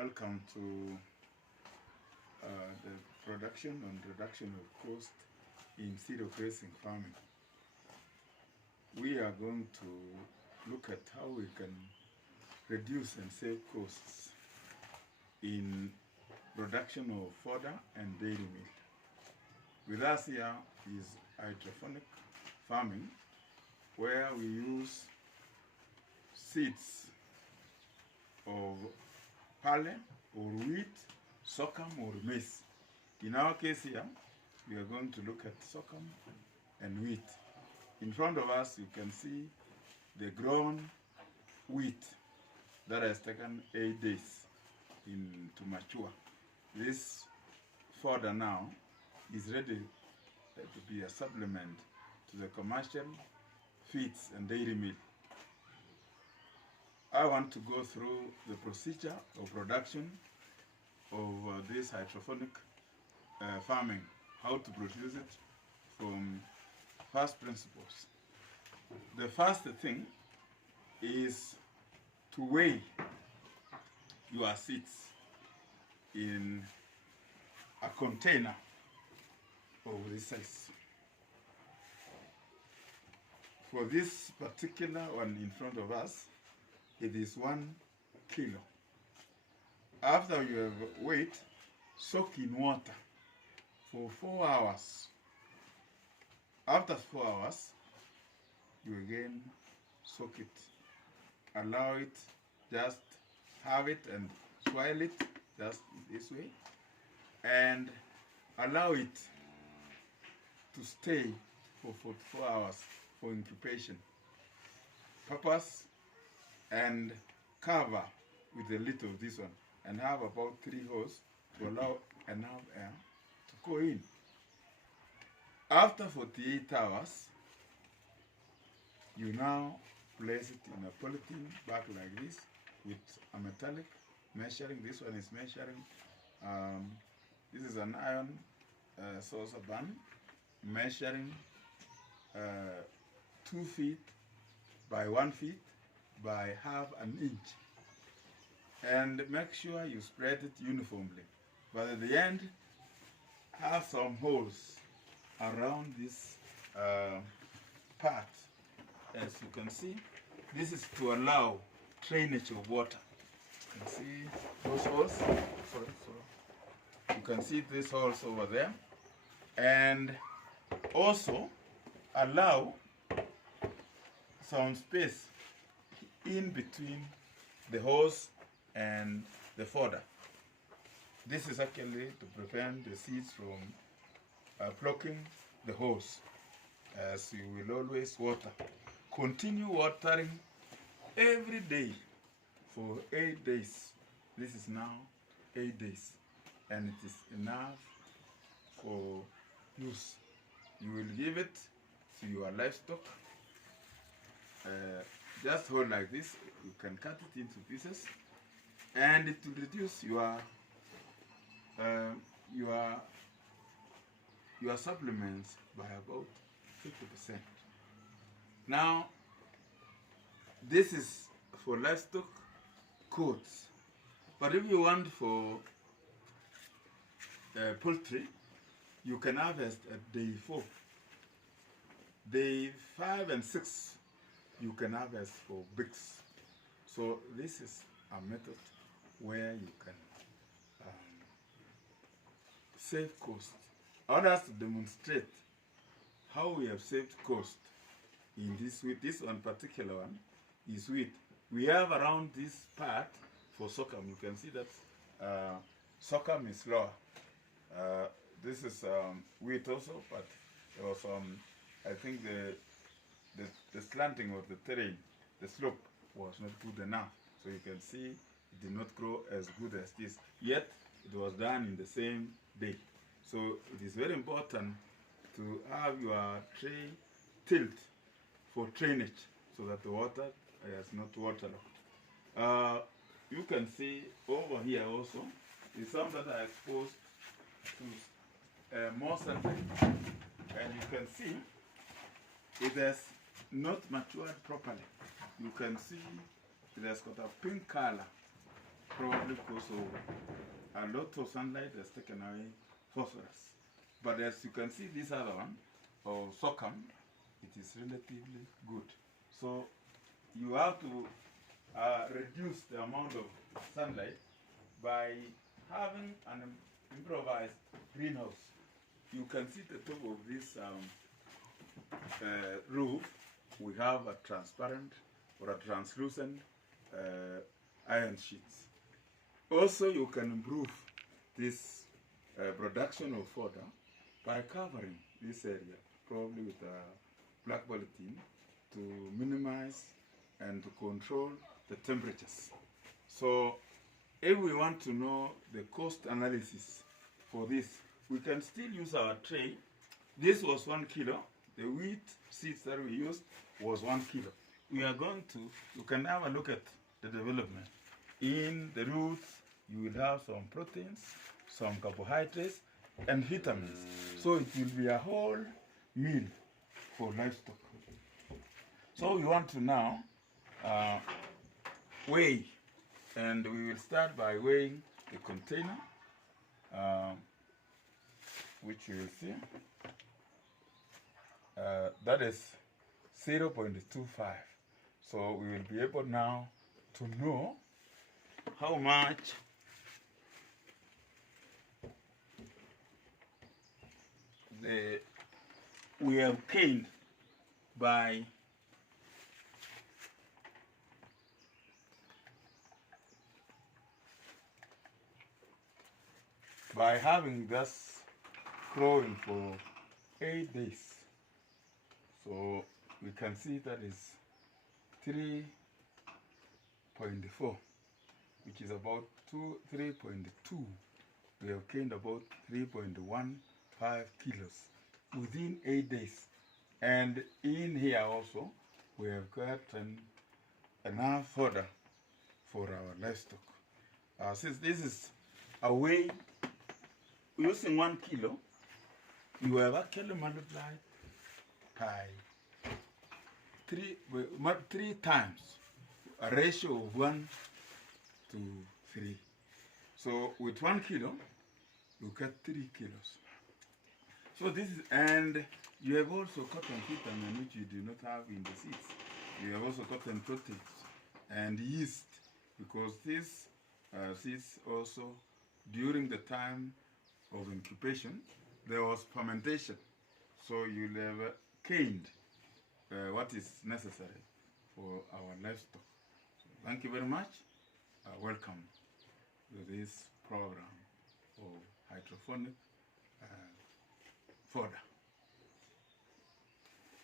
Welcome to the production and reduction of cost in zero grazing farming. We are going to look at how we can reduce and save costs in production of fodder and dairy milk. With us here is hydrophonic farming, where we use seeds of barley or wheat, sorghum or maize. In our case here, we are going to look at sorghum and wheat. In front of us, you can see the grown wheat that has taken 8 days to mature. This fodder now is ready to be a supplement to the commercial feeds and dairy milk. I want to go through the procedure of production of this hydrophonic farming, how to produce it from first principles. The first thing is to weigh your seeds in a container of this size. For this particular one in front of us, it is 1 kilo. After you have weighed, soak in water for 4 hours. After 4 hours, you again soak it. Allow it, just have it and swirl it just this way. And allow it to stay for 44 hours for incubation purpose, and cover with a lid of this one and have about 3 holes to allow enough air to go in. After 48 hours, you now place it in a polythene bag like this with a metallic measuring. This one is measuring, this is an iron saucer bun measuring 2 feet by 1 feet by half an inch, and make sure you spread it uniformly. But at the end, have some holes around this part. As you can see, this is to allow drainage of water. You can see those holes. You can see these holes over there, and also allow some space in between the hose and the fodder. This is actually to prevent the seeds from blocking the hose, as you will always water. Continue watering every day for 8 days. This is now 8 days, and it is enough for use. You will give it to your livestock. Just hold like this. You can cut it into pieces, and it will reduce your supplements by about 50%. Now, this is for livestock coats, but if you want for poultry, you can harvest at day 4. Day 5 and 6, you can harvest for bigs. So this is a method where you can save cost. I want us to demonstrate how we have saved cost in this wheat. This one particular one is wheat. We have around this part for sorghum. You can see that sorghum is lower. This is wheat also, but there was I think the slanting of the terrain, the slope was not good enough. So you can see it did not grow as good as this. Yet it was done in the same day. So it is very important to have your tray tilt for drainage so that the water is not waterlogged. You can see over here also is some that are exposed to more sunlight, and you can see it has not matured properly. You can see it has got a pink color probably because of a lot of sunlight has taken away phosphorus. But as you can see, this other one, or sorghum, it is relatively good. So you have to reduce the amount of sunlight by having an improvised greenhouse. You can see the top of this roof. We have a transparent or a translucent iron sheets. Also, you can improve this production of fodder by covering this area, probably with a black polythene, to minimize and to control the temperatures. So if we want to know the cost analysis for this, we can still use our tray. This was 1 kilo. The wheat seeds that we used was 1 kilo. We are going to, you can have a look at the development. In the roots, you will have some proteins, some carbohydrates, and vitamins. So it will be a whole meal for livestock. So we want to now weigh, and we will start by weighing the container, which you will see. That is 0.25. So we will be able now to know how much we have gained by having this growing for 8 days. So we can see that is 3.4, which is about 3.2. We have gained about 3.15 kilos within 8 days. And in here also, we have gotten enough fodder for our livestock. Since this is a weight using 1 kilo, you have actually multiplied by 3 times, a ratio of 1 to 3. So with 1 kilo, you get 3 kilos. So this is, and you have also gotten vitamin which you do not have in the seeds. You have also gotten proteins and yeast, because these seeds also, during the time of incubation, there was fermentation. So you'll have gained what is necessary for our livestock. So thank you very much. Welcome to this program of hydrophonic fodder.